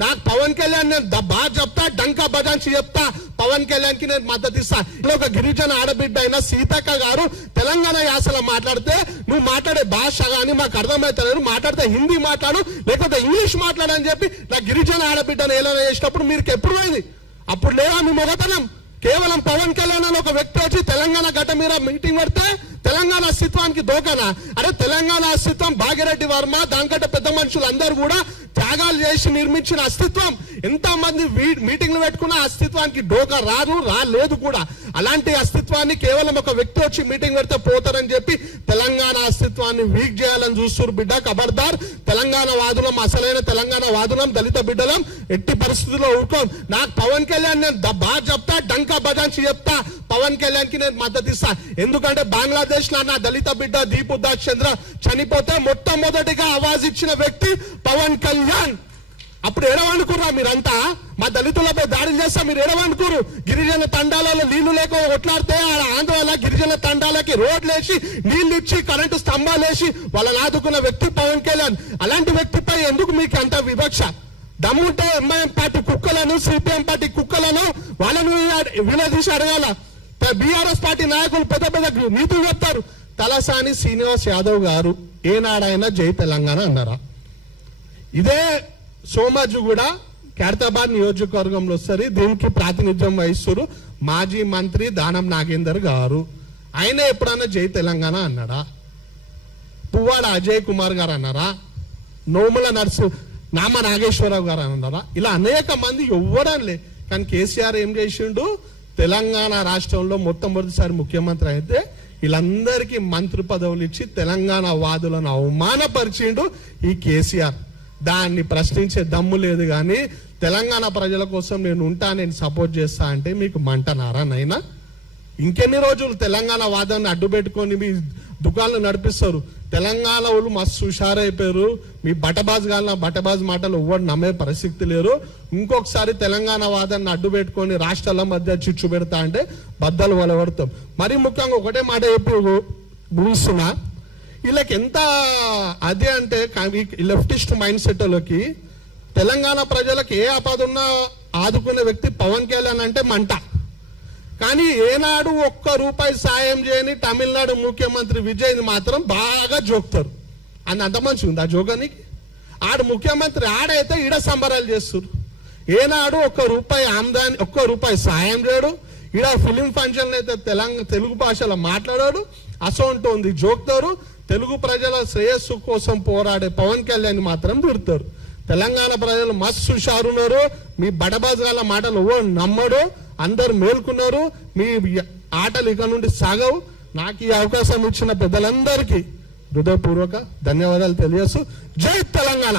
నాకు పవన్ కళ్యాణ్ నేను బాగా చెప్తా, డంకా బజాంచి చెప్తా, పవన్ కళ్యాణ్ కి నేను మద్దతు ఇస్తా. ఒక గిరిజన ఆడబిడ్డ అయిన సీతక్క గారు తెలంగాణ యాసలో మాట్లాడితే నువ్వు మాట్లాడే భాష కానీ మాకు అర్థమవుతలేదు, మాట్లాడితే హిందీ మాట్లాడు లేకపోతే ఇంగ్లీష్ మాట్లాడని చెప్పి నా గిరిజన ఆడబిడ్డను ఏలైనా చేసినప్పుడు మీరు ఎప్పుడు పోయింది? అప్పుడు లేదా మీ మొగతనం? కేవలం పవన్ కళ్యాణ్ అని ఒక వ్యక్తి వచ్చి తెలంగాణ గడ్డ మీద మీటింగ్ పెడితే తెలంగాణ అస్తిత్వానికి దోకనా? అరే తెలంగాణ అస్తిత్వం భాగ్యరెడ్డి వర్మ దానికంటే పెద్ద మనుషులు అందరూ కూడా త్యాగాలు చేసి నిర్మించిన అస్తిత్వం. ఎంత మంది మీటింగ్లు పెట్టుకున్న అస్తిత్వానికి డోకా రాలేదు కూడా. అలాంటి అస్తిత్వాన్ని కేవలం ఒక వ్యక్తి వచ్చి మీటింగ్ పెడితే పోతారని చెప్పి తెలంగాణ అస్తిత్వాన్ని వీక్ చేయాలని చూస్తున్నారు. బిడ్డ ఖబర్దార్, తెలంగాణ వాదులం, అసలైన తెలంగాణ వాదులం, దళిత బిడ్డలం ఎట్టి పరిస్థితుల్లో ఊరుకోం. నాకు పవన్ కళ్యాణ్ నేను బాగా చెప్తా, డంకా బజాంచి చెప్తా, పవన్ కళ్యాణ్ కి నేను మద్దతు ఇస్తా. ఎందుకంటే బంగ్లాదేశ్ లో నా దళిత బిడ్డ దీపు దాస్ చంద్ర చనిపోతే మొట్టమొదటిగా ఆవాజ్ ఇచ్చిన వ్యక్తి పవన్ కళ్యాణ్. అప్పుడు ఎడవనుకుర్రా మీరంతా? మా దళితులపై దాడులు చేస్తా మీరు ఎడవనుకురు? గిరిజన తండాలలో నీళ్లు లేక కొట్లాడితే ఆంధ్రాలో గిరిజన తండాలకి రోడ్లు వేసి నీళ్లు ఇచ్చి కరెంటు స్తంభాలు వేసి వాళ్ళని ఆదుకున్న వ్యక్తి పవన్ కళ్యాణ్. అలాంటి వ్యక్తిపై ఎందుకు మీకు అంత వివక్ష? దమ్ముంటే ఎంఐఎం పార్టీ కుక్కలను, సిపిఎం పార్టీ కుక్కలను వాళ్ళను వినదీసి అడగాల. బీఆర్ఎస్ పార్టీ నాయకులు పెద్ద పెద్ద నీతులు చెప్తారు. తలసాని శ్రీనివాస్ యాదవ్ గారు ఏనాడైనా జై తెలంగాణ అన్నారా? ఇదే సోమాజు కూడా ఖైరతాబాద్ నియోజకవర్గంలో వస్తారు. దీనికి ప్రాతినిధ్యం వహిస్తారు మాజీ మంత్రి దానం నాగేందర్ గారు. ఆయన ఎప్పుడన్నా జై తెలంగాణ అన్నాడా? పువ్వాడ అజయ్ కుమార్ గారు అన్నారా? నోముల నామ నాగేశ్వరరావు గారు అన్నారా? ఇలా అనేక మంది ఎవ్వరనిలే. కానీ కేసీఆర్ ఏం చేసిండు? తెలంగాణ రాష్ట్రంలో మొట్టమొదటిసారి ముఖ్యమంత్రి అయితే వీళ్ళందరికీ మంత్రి పదవులు ఇచ్చి తెలంగాణ వాదులను అవమానపరిచిండు ఈ కేసీఆర్. దాన్ని ప్రశ్నించే దమ్ము లేదు. కానీ తెలంగాణ ప్రజల కోసం నేను ఉంటా, నేను సపోర్ట్ చేస్తా అంటే మీకు మంటనారా నైనా? ఇంకెన్ని రోజులు తెలంగాణ వాదాన్ని అడ్డు పెట్టుకొని మీ దుకాణాలు నడిపిస్తారు? తెలంగాణ వాళ్ళు మస్తు హుషారైపోయారు. మీ బటబాజ్ మాటలు ఎవ్వరు నమ్మే పరిస్థితి లేరు. ఇంకొకసారి తెలంగాణ వాదాన్ని అడ్డు పెట్టుకొని రాష్ట్రాల మధ్య చిచ్చు పెడతా అంటే బద్దలు వలవడతాం. మరి ముఖ్యంగా ఒకటే మాట చెప్పి ముగిస్తున్నా, వీళ్ళకి ఎంత అదే అంటే లెఫ్టిస్ట్ మైండ్ సెట్లోకి తెలంగాణ ప్రజలకు ఏ ఆపద ఉన్నా ఆదుకునే వ్యక్తి పవన్ కళ్యాణ్ అంటే మంట. కానీ ఏనాడు ఒక్క రూపాయి సాయం చేయని తమిళనాడు ముఖ్యమంత్రి విజయ్ని మాత్రం బాగా జోక్తారు. అంత మంచి ఉంది ఆ జోగానికి. ఆడు ముఖ్యమంత్రి ఆడైతే ఈడ సంబరాలు చేస్తారు. ఏనాడు ఒక్క రూపాయి ఆమ్దాని, ఒక్క రూపాయి సాయం చేయడు. ఈడ ఫిలిం ఫంక్షన్ అయితే తెలుగు భాషలో మాట్లాడాడు. అసొంటి ఉంది జోక్తారు. తెలుగు ప్రజల శ్రేయస్సు కోసం పోరాడే పవన్ కళ్యాణ్ మాత్రం తిడతారు. తెలంగాణ ప్రజలు మస్తు హుషారున్నారు. మీ బడబాజాల మాటలు నమ్మడు. అందరు మేల్కున్నారు. మీ ఆటలు ఇక నుండి సాగవు. నాకు ఈ అవకాశం ఇచ్చిన పెద్దలందరికీ హృదయపూర్వక ధన్యవాదాలు తెలియజేస్తూ జై తెలంగాణ.